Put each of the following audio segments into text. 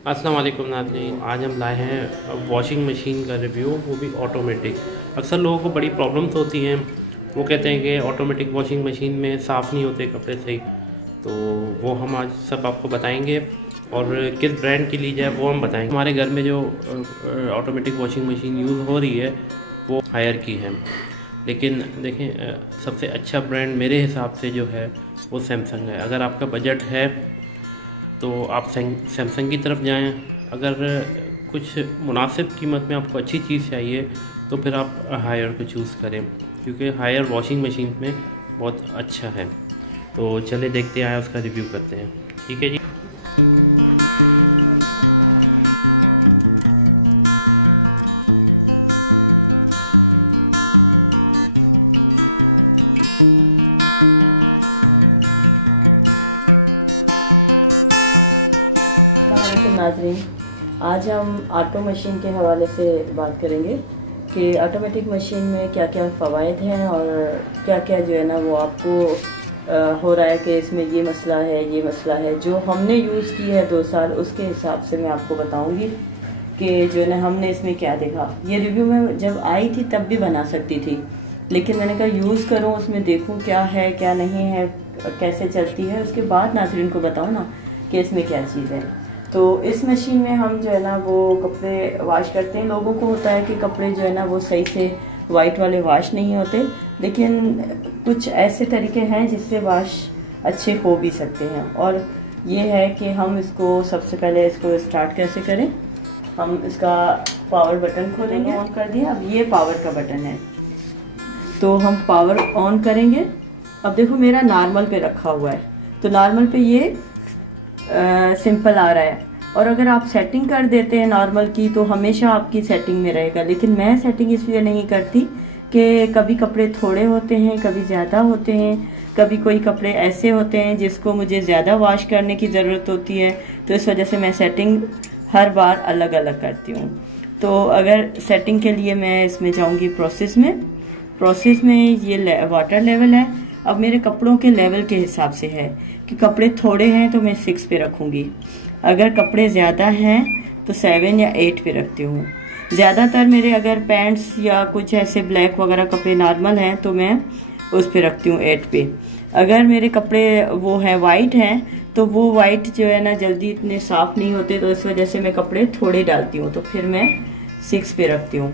अस्सलाम वालेकुम नाज़रीन, आज हम लाए हैं वॉशिंग मशीन का रिव्यू, वो भी ऑटोमेटिक। अक्सर लोगों को बड़ी प्रॉब्लम्स होती हैं, वो कहते हैं कि ऑटोमेटिक वॉशिंग मशीन में साफ़ नहीं होते कपड़े सही। तो वो हम आज सब आपको बताएंगे और किस ब्रांड की ली जाए वो हम बताएंगे। हमारे घर में जो ऑटोमेटिक वॉशिंग मशीन यूज़ हो रही है वो हायर की है, लेकिन देखें सबसे अच्छा ब्रांड मेरे हिसाब से जो है वो सैमसंग है। अगर आपका बजट है तो आप सैमसंग की तरफ जाएं। अगर कुछ मुनासिब कीमत में आपको अच्छी चीज़ चाहिए तो फिर आप हायर को चूज़ करें, क्योंकि हायर वॉशिंग मशीन में बहुत अच्छा है। तो चले देखते हैं, उसका रिव्यू करते हैं। ठीक है जी। अस्सलामुअलैकुम नाज़रीन, आज हम ऑटो मशीन के हवाले से बात करेंगे कि ऑटोमेटिक मशीन में क्या क्या फ़वाइद हैं और क्या क्या जो है ना वो आपको हो रहा है कि इसमें ये मसला है। जो हमने यूज़ की है 2 साल, उसके हिसाब से मैं आपको बताऊंगी कि जो है ना हमने इसमें क्या देखा। ये रिव्यू में जब आई थी तब भी बना सकती थी, लेकिन मैंने कहा यूज़ करूँ, उसमें देखूँ क्या है क्या नहीं है, कैसे चलती है, उसके बाद नाज़रीन को बताऊँ ना कि इसमें क्या चीज़ है। तो इस मशीन में हम जो है ना वो कपड़े वॉश करते हैं। लोगों को होता है कि कपड़े जो है ना वो सही से वाइट वाले वॉश नहीं होते, लेकिन कुछ ऐसे तरीके हैं जिससे वॉश अच्छे हो भी सकते हैं। और ये है कि हम इसको सबसे पहले इसको स्टार्ट कैसे करें। हम इसका पावर बटन खोलेंगे, ऑन कर दिया। अब ये पावर का बटन है, तो हम पावर ऑन करेंगे। अब देखो मेरा नॉर्मल पे रखा हुआ है, तो नॉर्मल पे ये सिंपल आ रहा है। और अगर आप सेटिंग कर देते हैं नॉर्मल की तो हमेशा आपकी सेटिंग में रहेगा, लेकिन मैं सेटिंग इसलिए नहीं करती कि कभी कपड़े थोड़े होते हैं, कभी ज़्यादा होते हैं, कभी कोई कपड़े ऐसे होते हैं जिसको मुझे ज़्यादा वॉश करने की ज़रूरत होती है, तो इस वजह से मैं सेटिंग हर बार अलग अलग करती हूँ। तो अगर सेटिंग के लिए मैं इसमें जाऊँगी प्रोसेस में ये वाटर लेवल है। अब मेरे कपड़ों के लेवल के हिसाब से है कि कपड़े थोड़े हैं तो मैं 6 पे रखूँगी, अगर कपड़े ज़्यादा हैं तो 7 या 8 पे रखती हूँ। ज़्यादातर मेरे अगर पैंट्स या कुछ ऐसे ब्लैक वगैरह कपड़े नॉर्मल हैं तो मैं उस पे रखती हूँ 8 पे। अगर मेरे कपड़े वो हैं वाइट हैं तो वो वाइट जो है ना जल्दी इतने साफ़ नहीं होते, तो इस वजह से मैं कपड़े थोड़े डालती हूँ, तो फिर मैं 6 पे रखती हूँ।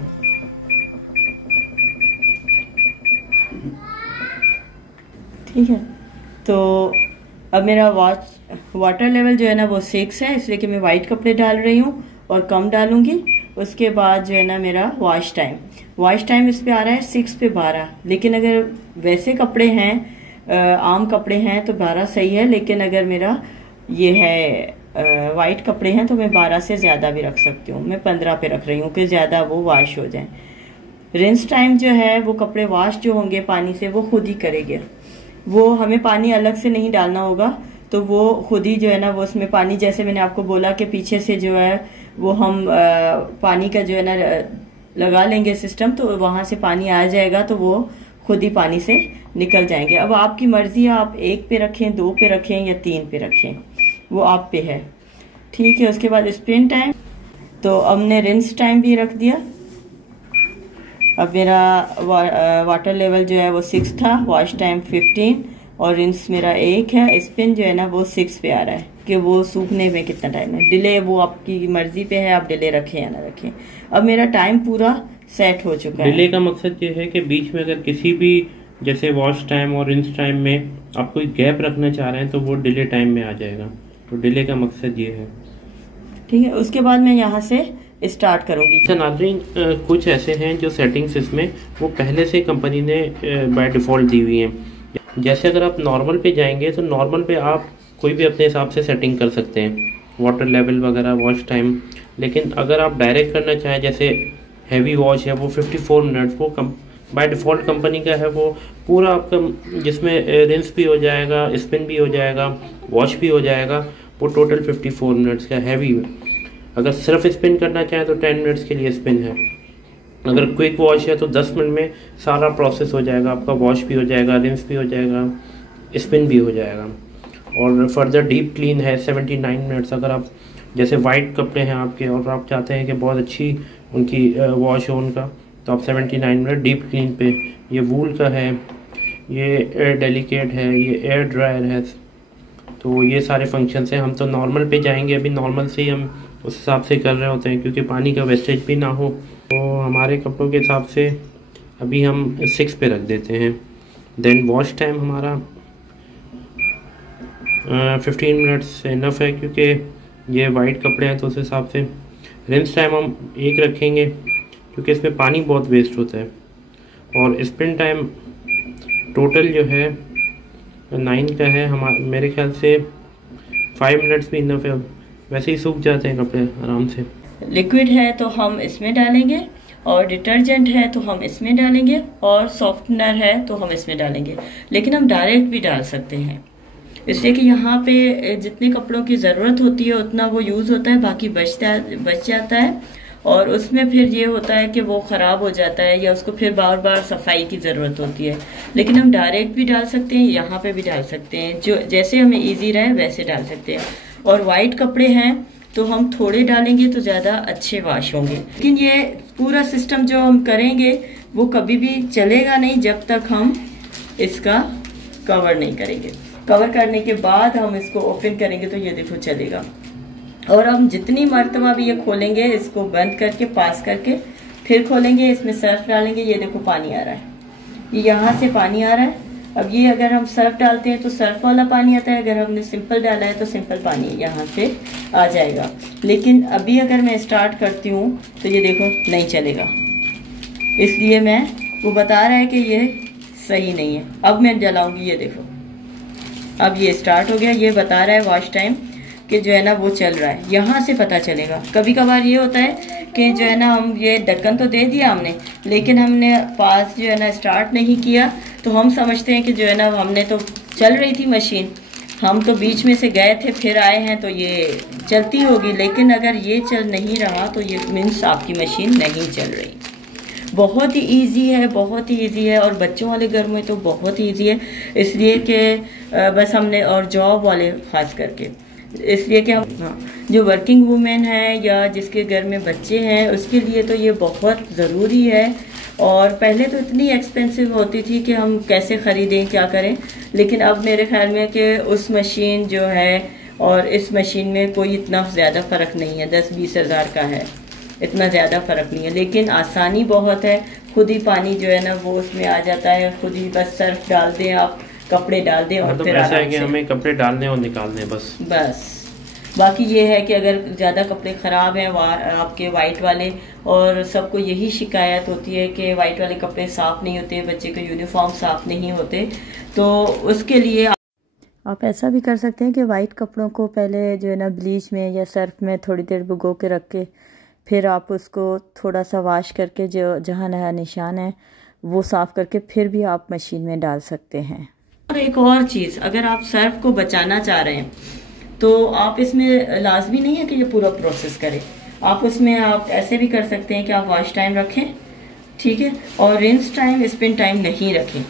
ठीक है, तो अब मेरा वाटर लेवल जो है ना वो 6 है, इसलिए कि मैं वाइट कपड़े डाल रही हूँ और कम डालूंगी। उसके बाद जो है ना मेरा वॉश टाइम इस पे आ रहा है 6 पे 12। लेकिन अगर वैसे कपड़े हैं, आम कपड़े हैं तो 12 सही है, लेकिन अगर मेरा ये है वाइट कपड़े हैं तो मैं 12 से ज़्यादा भी रख सकती हूँ। मैं 15 पे रख रही हूँ कि ज़्यादा वो वॉश हो जाए। रिंस टाइम जो है वो कपड़े वॉश जो होंगे पानी से वो खुद ही करेंगे, वो हमें पानी अलग से नहीं डालना होगा, तो वो खुद ही जो है ना वो उसमें पानी, जैसे मैंने आपको बोला कि पीछे से जो है वो हम पानी का जो है ना लगा लेंगे सिस्टम, तो वहां से पानी आ जाएगा, तो वो खुद ही पानी से निकल जाएंगे। अब आपकी मर्जी है, आप 1 पे रखें, 2 पे रखें या 3 पे रखें, वो आप पे है। ठीक है, उसके बाद स्पिन टाइम, तो हमने रिंस टाइम भी रख दिया। अब मेरा वाटर लेवल जो है वो 6 था, वॉश टाइम 15 और रिंस मेरा 1 है। स्पिन जो है ना वो 6 पे आ रहा है कि वो सूखने में कितना टाइम है। डिले वो आपकी मर्जी पे है, आप डिले रखें या ना रखें। अब मेरा टाइम पूरा सेट हो चुका है। डिले का मकसद ये है कि बीच में अगर किसी भी जैसे वॉश टाइम और रिंस टाइम में आप कोई गैप रखना चाह रहे हैं तो वो डिले टाइम में आ जाएगा, तो डिले का मकसद ये है। ठीक है, उसके बाद मैं यहाँ से स्टार्ट करूंगी। अच्छा नाज़रीन, कुछ ऐसे हैं जो सेटिंग्स इसमें वो पहले से कंपनी ने बाय डिफ़ॉल्ट दी हुई हैं। जैसे अगर आप नॉर्मल पे जाएंगे तो नॉर्मल पे आप कोई भी अपने हिसाब से सेटिंग कर सकते हैं, वाटर लेवल वगैरह, वॉश टाइम। लेकिन अगर आप डायरेक्ट करना चाहें, जैसे हैवी वॉश है वो 54 मिनट्स, वो बाय डिफ़ॉल्ट कंपनी का है, वो पूरा आपका जिसमें रिंस भी हो जाएगा, स्पिन भी हो जाएगा, वॉश भी हो जाएगा, वो टोटल 54 मिनट्स का हैवी है। अगर सिर्फ स्पिन करना चाहें तो 10 मिनट्स के लिए स्पिन है। अगर क्विक वॉश है तो 10 मिनट में सारा प्रोसेस हो जाएगा, आपका वॉश भी हो जाएगा, रिंस भी हो जाएगा, स्पिन भी हो जाएगा। और फर्दर डीप क्लीन है 79 मिनट्स। अगर आप जैसे वाइट कपड़े हैं आपके और आप चाहते हैं कि बहुत अच्छी उनकी वॉश हो उनका, तो आप 79 मिनट डीप क्लीन पे, ये वूल का है, ये एयर डेलिकेट है, ये एयर ड्रायर है, तो ये सारे फंक्शंस हैं। हम तो नॉर्मल पे जाएंगे, अभी नॉर्मल से ही हम उस हिसाब से कर रहे होते हैं क्योंकि पानी का वेस्टेज भी ना हो। तो हमारे कपड़ों के हिसाब से अभी हम 6 पे रख देते हैं। देन वॉश टाइम हमारा 15 मिनट्स से इनफ है क्योंकि ये वाइट कपड़े हैं, तो उस हिसाब से। रिंस टाइम हम 1 रखेंगे क्योंकि इसमें पानी बहुत वेस्ट होता है। और स्पिन टाइम टोटल जो है 9 का है, मेरे ख्याल से 5 मिनट्स भी इनफ है। वैसे ही सूख जाते हैं कपड़े आराम से। लिक्विड है तो हम इसमें डालेंगे, और डिटर्जेंट है तो हम इसमें डालेंगे, और सॉफ्टनर है तो हम इसमें डालेंगे। लेकिन हम डायरेक्ट भी डाल सकते हैं, इसलिए कि यहाँ पे जितने कपड़ों की ज़रूरत होती है उतना वो यूज़ होता है, बाकी बच जाता है। और उसमें फिर ये होता है कि वो ख़राब हो जाता है या उसको फिर बार बार सफाई की ज़रूरत होती है। लेकिन हम डायरेक्ट भी डाल सकते हैं, यहाँ पे भी डाल सकते हैं, जो जैसे हमें इजी रहे वैसे डाल सकते हैं। और वाइट कपड़े हैं तो हम थोड़े डालेंगे तो ज़्यादा अच्छे वॉश होंगे। लेकिन ये पूरा सिस्टम जो हम करेंगे वो कभी भी चलेगा नहीं जब तक हम इसका कवर नहीं करेंगे। कवर करने के बाद हम इसको ओपन करेंगे तो ये देखो चलेगा। और हम जितनी मर्तबा भी ये खोलेंगे, इसको बंद करके पास करके फिर खोलेंगे, इसमें सर्फ डालेंगे, ये देखो पानी आ रहा है, ये यहाँ से पानी आ रहा है। अब ये अगर हम सर्फ डालते हैं तो सर्फ वाला पानी आता है, अगर हमने सिंपल डाला है तो सिंपल पानी यहाँ से आ जाएगा। लेकिन अभी अगर मैं स्टार्ट करती हूँ तो ये देखो नहीं चलेगा, इसलिए मैं वो बता रहा है कि ये सही नहीं है। अब मैं जलाऊंगी, ये देखो अब ये स्टार्ट हो गया, ये बता रहा है वॉश टाइम कि जो है ना वो चल रहा है। यहाँ से पता चलेगा। कभी कभार ये होता है कि जो है ना हम ये ढक्कन तो दे दिया हमने, लेकिन हमने पास जो है ना स्टार्ट नहीं किया, तो हम समझते हैं कि जो है ना हमने तो चल रही थी मशीन, हम तो बीच में से गए थे फिर आए हैं तो ये चलती होगी। लेकिन अगर ये चल नहीं रहा तो ये मीन्स आपकी मशीन नहीं चल रही। बहुत ही इजी है, बहुत ही इजी है, और बच्चों वाले घर में तो बहुत ही इजी है, इसलिए कि बस हमने, और जॉब वाले ख़ास करके, इसलिए कि हम जो वर्किंग वुमेन है या जिसके घर में बच्चे हैं उसके लिए तो ये बहुत ज़रूरी है। और पहले तो इतनी एक्सपेंसिव होती थी कि हम कैसे ख़रीदें, क्या करें। लेकिन अब मेरे ख्याल में कि उस मशीन जो है और इस मशीन में कोई इतना ज़्यादा फ़र्क नहीं है, 10-20 हज़ार का है, इतना ज़्यादा फ़र्क नहीं है। लेकिन आसानी बहुत है, खुद ही पानी जो है ना वो उसमें आ जाता है, खुद ही बस सर्फ डाल दें, आप कपड़े डाल दें और फिर ऐसा है कि हमें कपड़े डालने और निकालने बस। बाकी ये है कि अगर ज़्यादा कपड़े ख़राब हैं आपके वाइट वाले, और सबको यही शिकायत होती है कि वाइट वाले कपड़े साफ़ नहीं होते, बच्चे के यूनिफॉर्म साफ़ नहीं होते, तो उसके लिए आप ऐसा भी कर सकते हैं कि वाइट कपड़ों को पहले जो है ना ब्लीच में या सर्फ में थोड़ी देर भिगो के रख के फिर आप उसको थोड़ा सा वॉश करके जो जहाँ नया निशान है वो साफ़ करके फिर भी आप मशीन में डाल सकते हैं। और एक और चीज़, अगर आप सर्फ को बचाना चाह रहे हैं तो आप इसमें लाजमी नहीं है कि ये पूरा प्रोसेस करें। आप उसमें आप ऐसे भी कर सकते हैं कि आप वॉश टाइम रखें, ठीक है, और रिंस टाइम स्पिन टाइम नहीं रखें।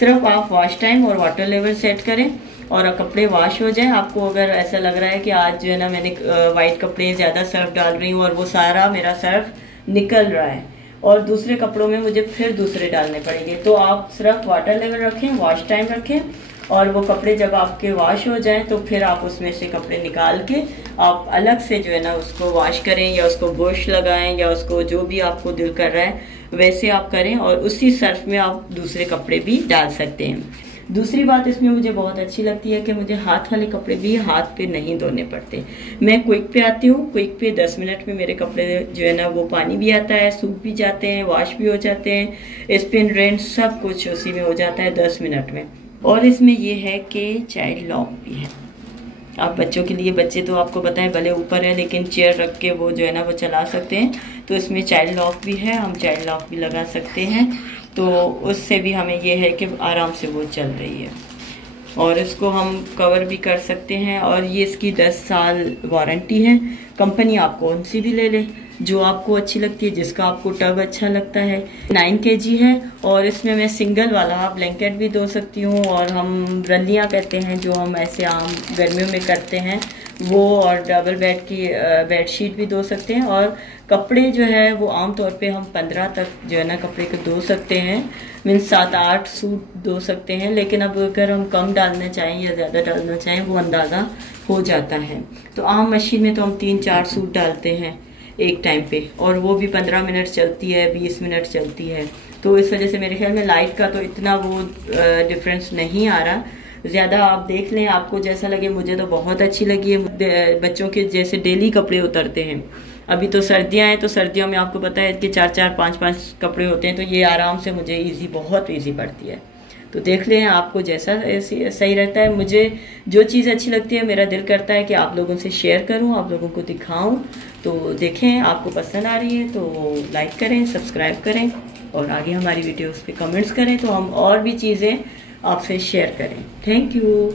सिर्फ आप वॉश टाइम और वाटर लेवल सेट करें और कपड़े वॉश हो जाएं। आपको अगर ऐसा लग रहा है कि आज जो है ना मैंने वाइट कपड़े ज़्यादा सर्फ डाल रही हूँ और वो सारा मेरा सर्फ निकल रहा है और दूसरे कपड़ों में मुझे फिर दूसरे डालने पड़ेंगे, तो आप सिर्फ वाटर लेवल रखें, वॉश टाइम रखें, और वो कपड़े जब आपके वॉश हो जाएं तो फिर आप उसमें से कपड़े निकाल के आप अलग से जो है ना उसको वॉश करें या उसको बुश लगाएं या उसको जो भी आपको दिल कर रहा है वैसे आप करें, और उसी सर्फ में आप दूसरे कपड़े भी डाल सकते हैं। दूसरी बात इसमें मुझे बहुत अच्छी लगती है कि मुझे हाथ वाले कपड़े भी हाथ पे नहीं धोने पड़ते। मैं क्विक पे आती हूँ, क्विक पे 10 मिनट में मेरे कपड़े जो है ना वो पानी भी आता है, सूख भी जाते हैं, वॉश भी हो जाते हैं, स्पिन रेंट सब कुछ उसी में हो जाता है 10 मिनट में। और इसमें ये है कि चाइल्ड लॉक भी है। आप बच्चों के लिए, बच्चे तो आपको पता है भले ऊपर है लेकिन चेयर रख के वो जो है ना वो चला सकते हैं, तो इसमें चाइल्ड लॉक भी है, हम चाइल्ड लॉक भी लगा सकते हैं, तो उससे भी हमें ये है कि आराम से वो चल रही है। और इसको हम कवर भी कर सकते हैं, और ये इसकी 10 साल वारंटी है। कंपनी आप कौन सी भी ले ले जो आपको अच्छी लगती है, जिसका आपको टब अच्छा लगता है। 9 kg है और इसमें मैं सिंगल वाला ब्लैंकेट भी धो सकती हूँ, और हम रलियाँ कहते हैं जो हम ऐसे आम गर्मियों में करते हैं वो, और डबल बेड की बेडशीट भी धो सकते हैं। और कपड़े जो है वो आम तौर पे हम 15 तक जो है ना कपड़े को धो सकते हैं, मीन्स 7-8 सूट धो सकते हैं। लेकिन अब अगर हम कम डालना चाहें या ज़्यादा डालना चाहें वो अंदाज़ा हो जाता है। तो आम मशीन में तो हम 3-4 सूट डालते हैं एक टाइम पे, और वो भी 15 मिनट चलती है, 20 मिनट चलती है। तो इस वजह से मेरे ख्याल में लाइट का तो इतना वो डिफरेंस नहीं आ रहा ज़्यादा। आप देख लें, आपको जैसा लगे। मुझे तो बहुत अच्छी लगी है। बच्चों के जैसे डेली कपड़े उतरते हैं। अभी तो सर्दियां हैं, तो सर्दियों में आपको पता है कि 4-4, 5-5 कपड़े होते हैं, तो ये आराम से मुझे ईजी, बहुत ईजी पड़ती है। तो देख लें आपको जैसा सही रहता है। मुझे जो चीज़ अच्छी लगती है मेरा दिल करता है कि आप लोगों से शेयर करूं, आप लोगों को दिखाऊं। तो देखें, आपको पसंद आ रही है तो लाइक करें, सब्सक्राइब करें, और आगे हमारी वीडियोस पे कमेंट्स करें तो हम और भी चीज़ें आपसे शेयर करें। Thank you.